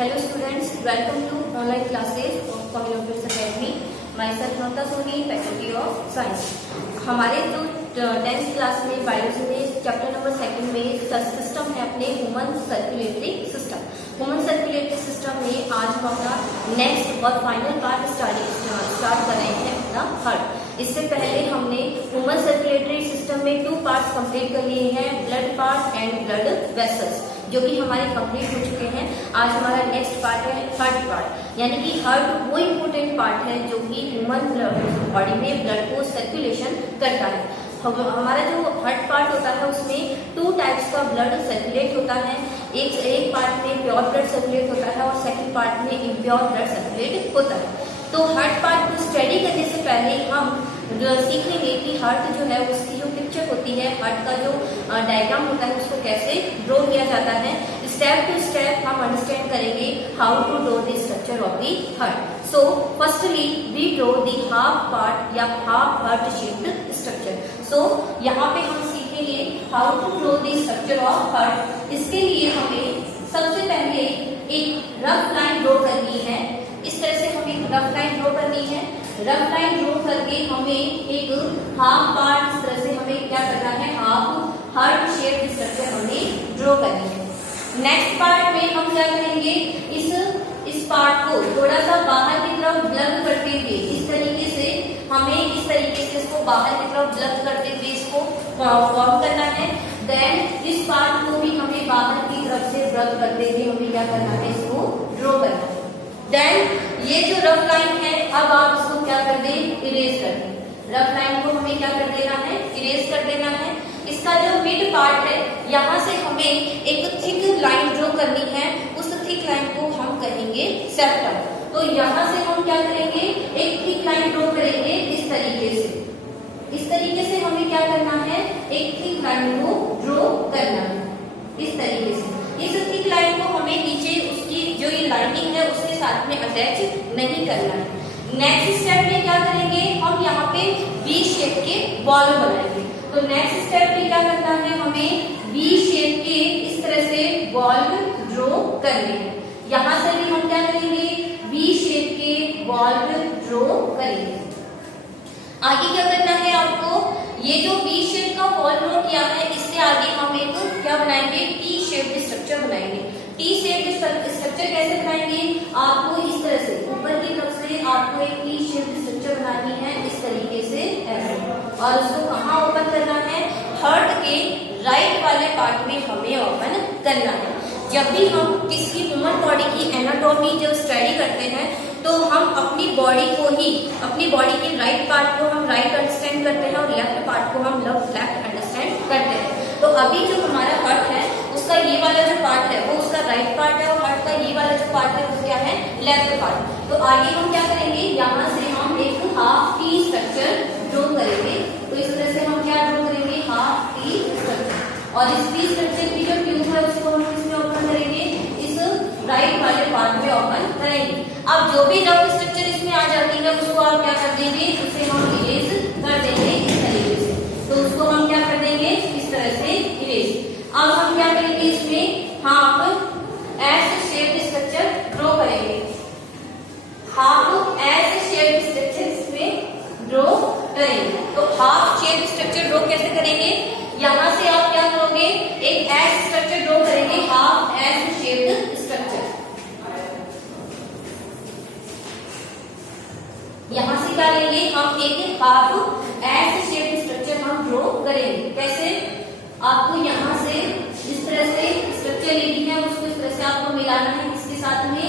Hello students, welcome to online classes of Communications Academy. Myself Nota Soni, Faculty of Science. हमारे जो 10th class में biology में chapter number 2 में system है अपने human circulatory system. Human circulatory system में आज हम अपना नेक्स्ट और फाइनल पार्ट स्टार्ट कर रहे हैं अपना हार्ट। इससे पहले हमने ह्यूमन सर्कुलेटरी सिस्टम में 2 पार्ट्स कंप्लीट कर लिए हैं, blood part and blood vessels, जो कि हमारे कंप्लीट हो चुके हैं। आज हमारा नेक्स्ट पार्ट है हार्ट पार्ट, यानी कि हार्ट वो इम्पोर्टेंट पार्ट है जो कि ह्यूमन बॉडी में ब्लड को सर्कुलेशन करता है। हमारा जो हार्ट पार्ट होता है उसमें 2 टाइप्स का ब्लड सर्कुलेट होता है। एक पार्ट में प्योर ब्लड सर्कुलेट होता है और सेकंड पार्ट में इम्प्योर ब्लड सर्कुलेट होता है। तो हार्ट पार्ट को स्टडी करने से पहले हम सीखेंगे कि हार्ट जो है उसकी जो पिक्चर होती है, हार्ट का जो डायग्राम होता है उसको कैसे ड्रॉ किया जाता है। स्टेप टू स्टेप हम अंडरस्टैंड करेंगे how to draw the structure of the heart. So firstly we draw the half part या half heart shaped structure. So यहाँ पे हम सीखेंगे how to draw the structure of heart. इसके लिए हमें सबसे पहले एक रफ लाइन ड्रॉ करनी है। इस तरह से हमें रफ लाइन ड्रॉ करनी है। रफ लाइन ड्रॉ करके हमें एक हाफ पार्ट, इस तरह से हमें क्या करना है, हाफ हार्ट शेप स्ट्रक्चर हमें ड्रॉ करनी है। नेक्स्ट पार्ट में हम क्या करेंगे, इस पार्ट को थोड़ा सा बाहर की तरफ ब्लग करते हुए, इस तरीके से हमें इस तरीके से इसको बाहर की तरफ ब्लग करते हुए इसको फॉर्म करना है। देन इस पार्ट को भी हमें बाहर की तरफ से ब्लग करते हुए हमें क्या करना है, इसको ड्रॉ करना है। देन ये जो रफ लाइन है, अब आप इसको क्या कर दें, इरेज कर दें। रफ लाइन को हमें क्या कर देना है, इरेज कर देना है। इसका जो मिड पार्ट है, यहाँ से हमें एक थिक लाइन ड्रॉ करनी है। उस थिक लाइन को हम कहेंगे सेप्टम। तो यहाँ से हम क्या करेंगे, एक थिक लाइन ड्रॉ करेंगे इस तरीके से। इस तरीके से हमें क्या करना है, एक थिक लाइन को ड्रॉ करना है इस तरीके से। इस थिक लाइन को हमें नीचे उसकी जो ये लाइनिंग है उसके साथ में अटैच नहीं करना है। नेक्स्ट स्टेप में क्या करेंगे, हम यहाँ पे वी शेप के बॉल बनाएंगे। तो नेक्स्ट स्टेप में क्या करना है, हमें वी शेप के इस तरह से बॉल ड्रॉ करने हैं। यहाँ से भी हम क्या करेंगे, वी शेप के बॉल ड्रॉ करेंगे। आगे क्या करना है आपको, ये जो वी शेप का बॉल ड्रॉ किया है, इससे आगे हम एक क्या बनाएंगे, टी शेप्ड स्ट्रक्चर बनाएंगे। टी शेप्ड स्ट्रक्चर कैसे बनाएंगे, आपको इस तरह से ऊपर की तरफ से आपको एक टी शेप्ड स्ट्रक्चर बनानी है इस तरीके से ऐसे, और उसको कहाँ ओपन करना है, हार्ट के राइट वाले पार्ट में हमें ओपन करना है। जब भी हम किसी ह्यूमन बॉडी की एनाटॉमी जो स्टडी करते हैं, तो हम अपनी बॉडी को ही, अपनी बॉडी के राइट पार्ट को हम राइट अंडरस्टैंड करते हैं और लेफ्ट पार्ट को हम लेफ्ट अंडरस्टैंड करते हैं। तो अभी जो हमारा हार्ट है उसका ये वाला जो पार्ट है वो उसका राइट पार्ट है, और हार्ट का ये वाला जो पार्ट है वो क्या है, लेफ्ट पार्ट। तो आगे हम क्या करेंगे, यहाँ से हम एक हाफ टी स्ट्रक्चर ड्रॉ करेंगे। तो इस तरह से हम क्या ड्रॉ करेंगे, हाफ टी स्ट्रक्चर, और इस टी स्ट्रक्चर की जो ट्यूब है उसको हम इसमें ओपन करेंगे, इस राइट वाले पार्ट में ओपन करेंगे। अब जो भी रफ स्ट्रक्चर इसमें आ जाती है उसको आप क्या कर देंगे, उसे हम इरेज कर देंगे इस तरीके से। तो उसको हम क्या कर देंगे, इस तरह से इरेज। अब हम क्या करेंगे, इसमें half S shaped structure draw करेंगे। हाफ एस शेप्ड स्ट्रक्चर इसमें ड्रॉ करेंगे। तो हाफ शेप्ड स्ट्रक्चर ड्रॉ कैसे करेंगे, यहाँ से आप क्या करोगे, एक एस स्ट्रक्चर ड्रॉ करेंगे, हाफ एस शेप्ड स्ट्रक्चर। यहाँ से क्या लेंगे, हम एक हाफ एस शेप्ड स्ट्रक्चर हम ड्रॉ करेंगे। कैसे, आपको यहाँ से इस तरह से स्ट्रक्चर लेनी है, उसको इस तरह से आपको मिलाना है इसके साथ में,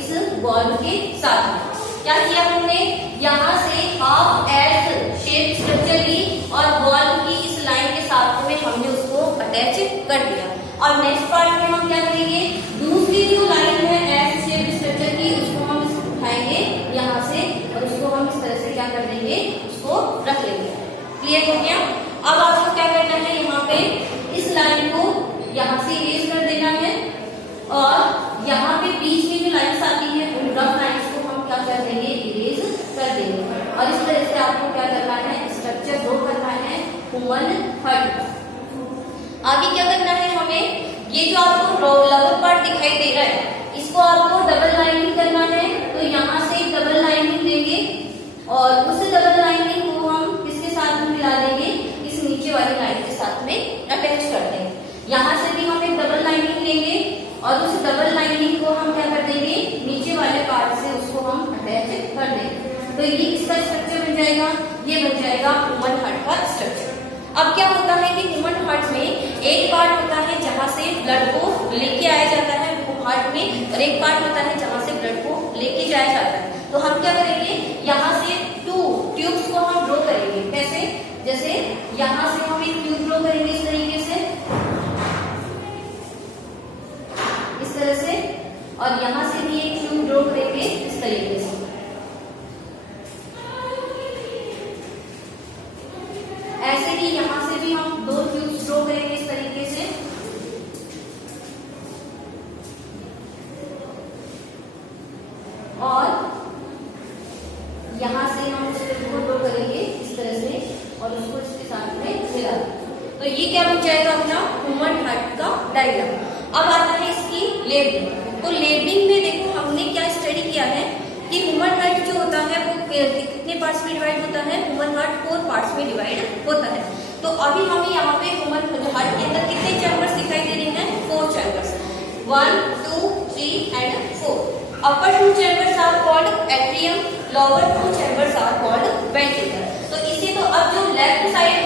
इस बॉल के साथ में। क्या किया हमने, यहाँ से हाफ एस शेप स्ट्रक्चर ली और बॉल की इस लाइन के साथ में हमने उसको अटैच कर दिया। और नेक्स्ट पार्ट में हम क्या करेंगे, दूसरी जो लाइन है एस शेप स्ट्रक्चर की, उसको हम उठाएंगे यहाँ से और उसको हम इस तरह से क्या कर देंगे, उसको रख लेंगे। क्लियर हो गया। अब आपको क्या करना है, यहाँ पे इस लाइन को यहाँ से इरेज कर देना है, और यहाँ पे बीच में जो लाइन्स आती है उन रफ लाइन्स को हम क्या कर देंगे, इरेज कर देंगे। और इस तरह से आपको क्या करना है, स्ट्रक्चर ड्रॉ करना है ह्यूमन हार्ट। आगे क्या करना है हमें, ये जो आपको लोअर पार्ट दिखाई दे रहा है, इसको आपको को हम क्या कर देंगे, नीचे वाले पार्ट से उसको हम अटैच कर देंगे। तो ये किसका स्ट्रक्चर बन जाएगा, ये बन जाएगा ह्यूमन हार्ट का स्ट्रक्चर। अब क्या होता है कि ह्यूमन हार्ट में एक पार्ट होता है जहां से ब्लड को लेके आया जाता है हार्ट में, और एक पार्ट होता है जहां से ब्लड को लेके जाया जाता है। तो हम क्या करेंगे, यहाँ से टू ट्यूब्स को हम ड्रॉ करेंगे। कैसे, जैसे यहाँ से हम एक ट्यूब ड्रॉ करेंगे इस तरीके से, इस तरह से, और यहाँ से भी एक ट्यूब ड्रॉ करेंगे इस तरीके से। ऐसे ही यहाँ से भी हम दो ट्यूब्स ड्रॉ करेंगे इस तरीके से, और यहाँ से हम उस ट्यूब को ड्रॉ करेंगे इस तरह से, और उसको इसके साथ में मिला। तो ये क्या बन जाएगा अपना ह्यूमन हार्ट का डायग्राम। अब आता है इसकी लेबलिंग। तो लेबलिंग में देखो हमने क्या स्टडी किया है कि ह्यूमन हार्ट जो होता है वो कितने पार्ट्स में डिवाइड होता है, ह्यूमन हार्ट 4 पार्ट्स में डिवाइड होता है। तो अभी हमें यहाँ पे ह्यूमन हार्ट के अंदर कितने चैम्बर्स दिखाई दे रहे हैं, 4 chambers, 1 2 3 and 4। Upper 2 chambers are called atrium, lower 2 chambers are called ventricle। तो इसे तो अब जो लेफ्ट साइड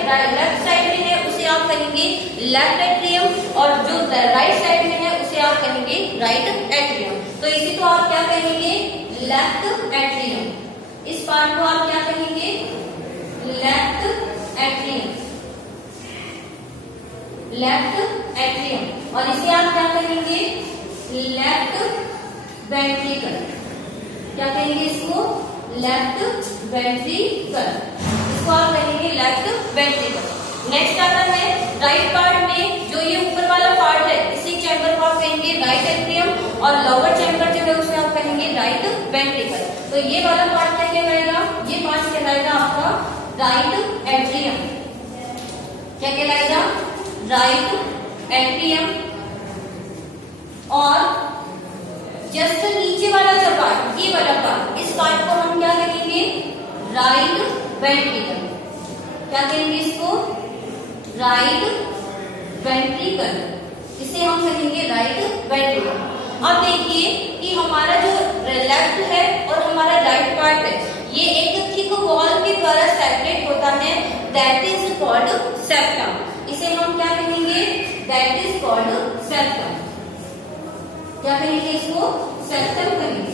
में है उसे आप कहेंगे लेफ्ट एट्रियम, और जो राइट साइड में है उसे आप कहेंगे राइट एट्रियम। तो इसे तो आप क्या कहेंगे, लेफ्ट एट्रियम। इस पार्ट को आप क्या कहेंगे, लेफ्ट एट्रियम, लेफ्ट एट्रियम। और इसे आप क्या कहेंगे, लेफ्ट वेंट्रिकल। क्या कहेंगे इसको, लेफ्ट वेंट्रिकल। इसको आप कहेंगे लेफ्ट वेंट्रिकल। नेक्स्ट आता है राइट पार्ट में, जो ये ऊपर वाला पार्ट है इसी चैम्बर को आप कहेंगे राइट एट्रियम, और लोअर चैम्बर जो है उसे आप कहेंगे राइट वेंट्रिकल। तो ये वाला पार्ट क्या कहलाएगा, ये पार्ट कहलाएगा आपका राइट एट्रियम। क्या कहलाएगा, राइट एट्रियम। और जस्ट नीचे वाला जो पार्ट, ये वाला पार्ट, इस पार्ट को हम क्या कहेंगे, राइट वेंट्रिकल। क्या कहेंगे इसको, राइट वेंट्रिकल। इसे हम कहेंगे राइट वेंट्रिकल। अब देखिए कि हमारा जो लेफ्ट है और हमारा राइट पार्ट है, ये एक थिक वॉल के द्वारा सेपरेट होता है, दैट इज कॉल्ड सेप्टम। इसे हम क्या कहेंगे, दैट इज कॉल्ड सेप्टम। क्या कहेंगे इसको, सेप्टम कहेंगे।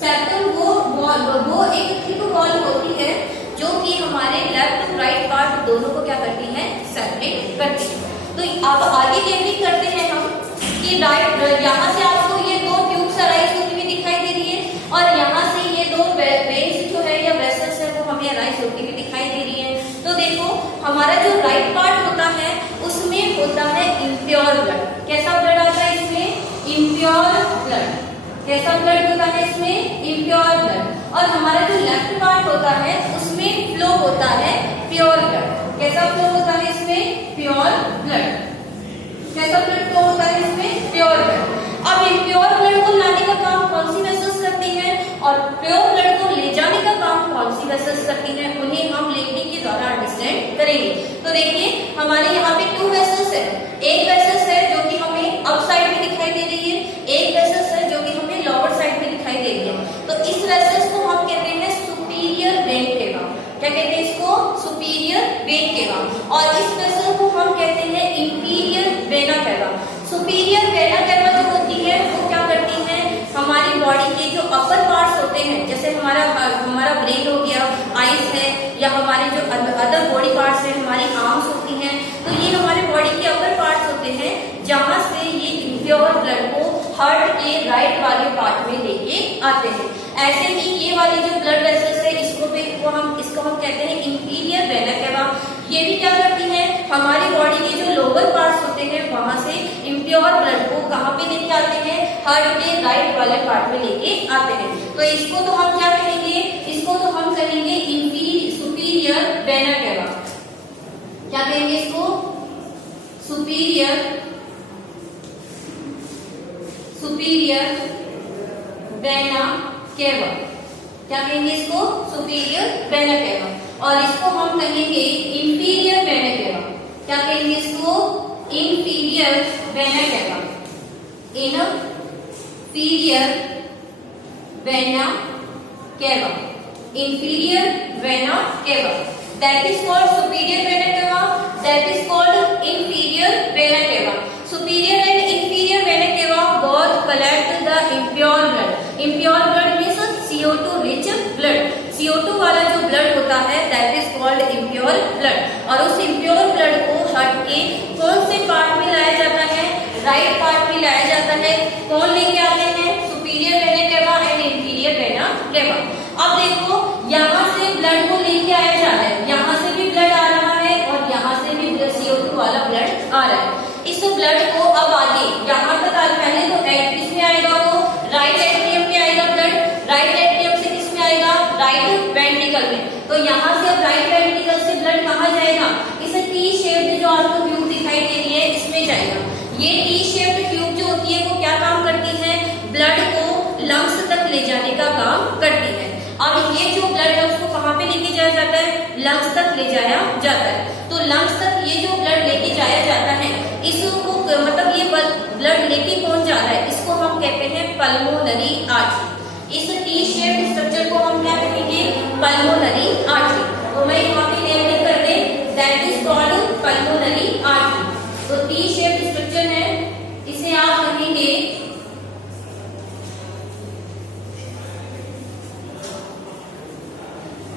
सेप्टम वो एक थिक वॉल होती है जो कि हमारे लेफ्ट और राइट पार्ट दोनों को क्या करती है, सेपरेट करती है। तो अब आगे लेबलिंग करते हैं हम कि राइट, यहाँ से आपको ये दो ट्यूब्स अराइज होती हुई दिखाई दे रही है, और यहाँ से ये दो वेन्स जो है या वेसल्स है वो हमें अराइज होती हुई दिखाई दे रही है। तो देखो हमारा जो राइट पार्ट होता है उसमें होता है इम्प्योर ब्लड। कैसा ब्लड आता है इसमें, इम्प्योर ब्लड। कैसा ब्लड होता है इसमें, इम्प्योर ब्लड। और हमारा जो लेफ्ट पार्ट होता है उसमें फ्लो होता है प्योर ब्लड। कैसा फ्लो होता है इसमें, प्योर ब्लड। कैसा ब्लड फ्लो होता है इसमें, प्योर ब्लड। अब इम्प्योर ब्लड को लाने का काम कौन सी वेसल्स करती है, और प्योर ब्लड को ले जाने का काम कौन सी वेसल्स करती है, उन्हें हम लेबलिंग के द्वारा अंडरस्टैंड करेंगे। तो देखिए हमारे यहाँ पे 2 वेसल्स है। एक वेसल्स है जो कि हमें अप साइड में दिखाई दे रही है, एक वेसल्स है जो कि हमें लोअर साइड में दिखाई दे रही है। तो इस वेसल्स को हम कहते हैं सुपीरियर वेन केवा। क्या कहते हैं इसको, सुपीरियर वेन केवा। और इस वेसल को हम कहते हैं inferior vena cava. Superior vena cava जो होती है वो क्या करती है, हमारी बॉडी के जो अपर पार्ट्स होते हैं, जैसे हमारा ब्रेन हो गया, आईज है, या हमारे जो अदर बॉडी पार्ट्स हैं, हमारी आर्म्स होती हैं, तो ये हमारे बॉडी के अपर पार्ट्स होते हैं जहां से ये इम्प्योर ब्लड को हार्ट के राइट वाले पार्ट में लेके आते हैं। ऐसे ही ये वाली जो ब्लड वेसल्स है इसको हम कहते हैं इंफीरियर वेना केवा। ये भी क्या करती है, हमारी बॉडी के जो लोअर पार्ट्स होते हैं वहां से इम्प्योर ब्लड को कहाँ पे लेके आते हैं, हार्ट के राइट वाले पार्ट में लेके आते हैं। तो इसको तो हम क्या कहेंगे, इसको तो हम कहेंगे सुपीरियर वेना केवा। क्या कहेंगे इसको, सुपीरियर वेना केवा। क्या कहेंगे इसको, सुपीरियर वेना केवा। और इसको हम कहेंगे इंफीरियर वेना केवा। क्या कहेंगे इसको, inferior vena cava. inferior vena cava. Inferior vena cava. That is called superior vena cava. That is called inferior vena cava. Superior and inferior vena cava both collect the impure blood. Impure blood means CO2 rich blood. CO2 वाला जो blood होता है that is called impure blood. और उस impure blood को हट के कौन से पार्ट में लाया जाता है? राइट पार्ट में लाया जाता है. कौन लेके आते हैं? Superior vena cava and inferior vena cava. अब देखो यहाँ से ब्लड को लेके आया जा रहा है, यहाँ से भी ब्लड आ रहा है और यहाँ से भी CO2 वाला ब्लड आ रहा है. इस ब्लड को अब आगे यहाँ तक पहले तो किसमें आएगा? वो राइट एट्रियम में आएगा ब्लड. राइट एट्रियम से किसमें आएगा? राइट वेंट्रिकल में. तो यहाँ से अब राइट वेंट्रिकल से ब्लड कहाँ जाएगा? इस टी शेप्ड जो आपको ट्यूब दिखाई दे रही है इसमें जाएगा. ये टी शेप्ड ट्यूब जो होती है वो क्या काम करती है? ब्लड को लंग्स तक ले जाने का काम करती है. अब ये जो ब्लड है उसको कहाँ पे लेके जाया जाता है? लंग्स तक ले जाया जाता है. तो लंग्स तक ये जो ब्लड लेके जाया जाता है इसको मतलब ये ब्लड लेके कौन जा रहा है? इसको हम कहते हैं पल्मोनरी आर्टरी. इस टी शेप्ड स्ट्रक्चर को हम क्या कहेंगे? Pulmonary artery. तो मैं यहाँ पे लेबल कर दे that is called pulmonary artery. तो टी शेप्ड स्ट्रक्चर है, इसे आप कहेंगे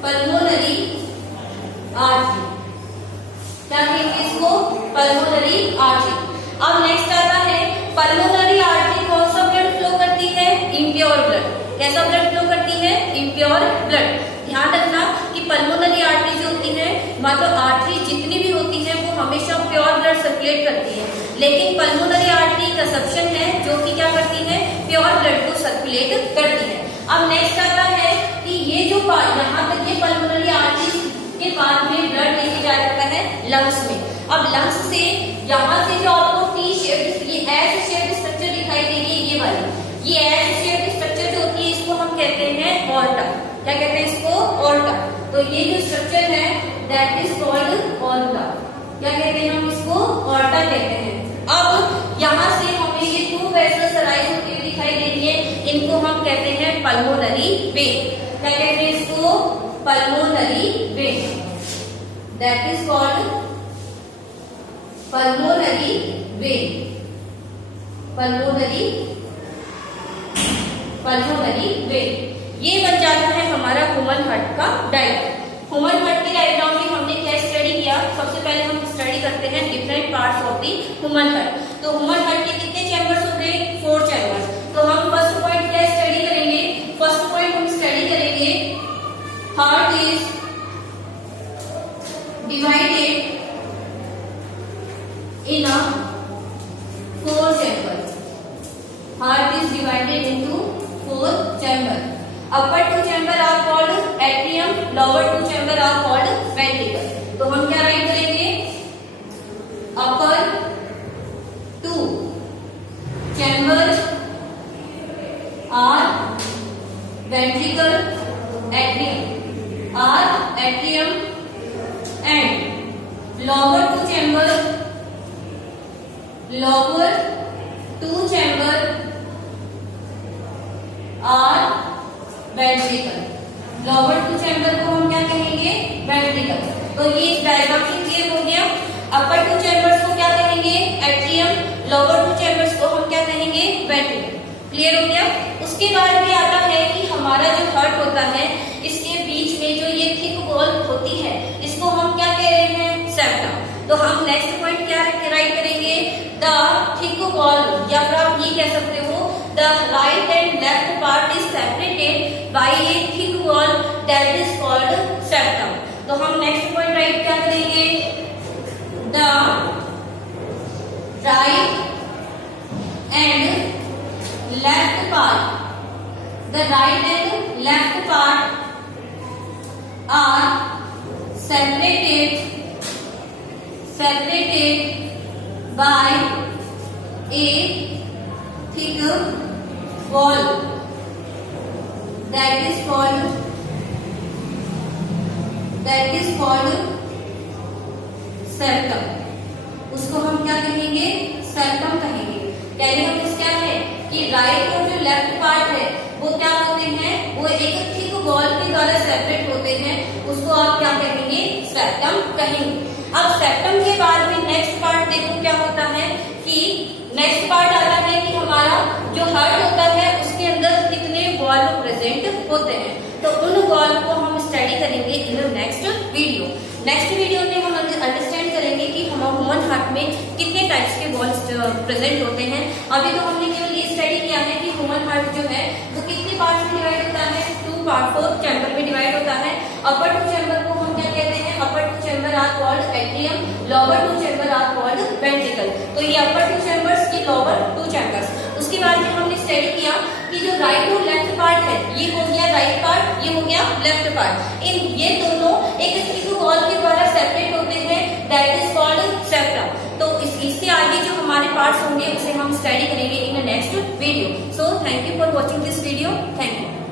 पल्मोनरी आर्टरी. क्या कहेंगे इसको? Pulmonary artery. अब नेक्स्ट आता है पल्मोनरी आर्टरी कौन सा ब्लड फ्लो करती है? Impure blood. कैसा ब्लड फ्लो करती है? Impure blood. ध्यान रखना कि पल्मोनरी आर्टरी जो होती है मतलब आर्टरी जितनी भी होती है वो हमेशा प्योर ब्लड सर्कुलेट करती है, लेकिन पल्मोनरी आर्टरी का सबसेक्शन है जो कि क्या करती है? प्योर ब्लड को सर्कुलेट करती है. अब नेक्स्ट आता है कि ये जो यहाँ तक ये पल्मोनरी आर्टरी के बाद में ब्लड लेके जाया जाता है लंग्स में. अब लंग्स से यहाँ से जो आपको टी शेप्ड ये एस शेप्ड स्ट्रक्चर दिखाई दे रही है, ये वाली ये एस शेप्ड स्ट्रक्चर जो होती है इसको हम कहते हैं ऑर्टा. क्या कहते हैं इसको? ऑर्टा. तो ये जो स्ट्रक्चर है दैट इज कॉल्ड ऑर्टा. क्या कहते हैं हम इसको? ऑर्टा कहते हैं. अब यहाँ से हमें ये टू वेसल्स अराइज होती हुई दिखाई दे रही है, इनको हम कहते हैं पल्मोनरी वेन. क्या कहते हैं इसको? Pulmonary vein. That is called pulmonary vein. Pulmonary vein. ये बन जाता है हमारा ह्यूमन हार्ट का डायग्राम. ह्यूमन हार्ट के डायग्राम में हमने क्या स्टडी किया? सबसे पहले हम स्टडी करते हैं different parts of the human heart. तो ह्यूमन हार्ट के कितने चैम्बर्स होते हैं? 4 चैम्बर्स. तो हम फर्स्ट पॉइंट क्या स्टडी करेंगे? फर्स्ट पॉइंट हम स्टडी करेंगे heart is divided in a 4 chamber. Heart is divided into 4 chamber. Upper 2 chamber are called atrium, lower 2 chamber are called ventricle. तो हम क्या राइट करेंगे? upper 2 chamber are ventricle, atrium and lower 2 chamber are ventricle. Lower 2 chamber को हम क्या कहेंगे? Ventricle. तो ये इस डायग्राम से क्लियर हो गया. अपर 2 चैम्बर्स को क्या कहेंगे? एट्रियम. लोअर 2 चैम्बर्स को हम क्या कहेंगे? वेंट्रिकल. क्लियर हो गया. उसके बाद भी आता है कि हमारा जो हार्ट होता है इसके बीच में जो ये थिक वॉल होती है इसको हम क्या कह रहे हैं? सेप्टम. तो हम नेक्स्ट पॉइंट क्या राइट करेंगे? द थिक वॉल, या फिर आप ये कह सकते हो the right and left part is separated by a thick wall that is called septum. तो हम नेक्स्ट पॉइंट राइट क्या करेंगे? The right and left part, the right and left part are separated by a thick wall that is called septum. उसको हम क्या कहेंगे? Septum कहेंगे. कहने का मीन्स क्या है कि राइट और जो लेफ्ट पार्ट है वो क्या होते हैं, वो एक थिक वॉल के द्वारा सेपरेट होते हैं, उसको आप क्या कहेंगे, सेप्टम कहेंगे। अब सेप्टम के बाद में नेक्स्ट पार्ट देखो क्या होता है कि नेक्स्ट पार्ट आता है कि हमारा जो हार्ट होता है उसके अंदर कितने वॉल प्रेजेंट होते हैं, तो उन वॉल को हम स्टडी करेंगे in next video. Next video में हम अंडरस्टैंड करेंगे कि हम ह्यूमन हार्ट में कितने टाइप्स के वॉल्स प्रेजेंट होते हैं। अभी तो हमने केवल ये स्टडी किया है कि ह्यूमन हार्ट जो है वो कितने पार्ट में डिवाइड होता है, 4 चैम्बर में डिवाइड होता है। अपर 2 चैम्बर को हम क्या कहते हैं, upper 2 chamber are called atrium, lower 2 chamber are called ventricle. तो ये अपर 2 चैम्बर्स, ये लोअर 2 चैम्बर्स। उसके बाद में हमने स्टडी किया कि जो राइट और लेफ्ट पार्ट है, ये हो गया राइट पार्ट, ये हो गया लेफ्ट पार्ट। इन ये दोनों एक थिक वॉल के द्वारा सेपरेट होते हैं, दैट इज कॉल्ड सेप्टम। तो इससे आगे जो हमारे पार्ट्स होंगे उसे हम स्टडी करेंगे in next video. So thank you for watching this video. Thank you.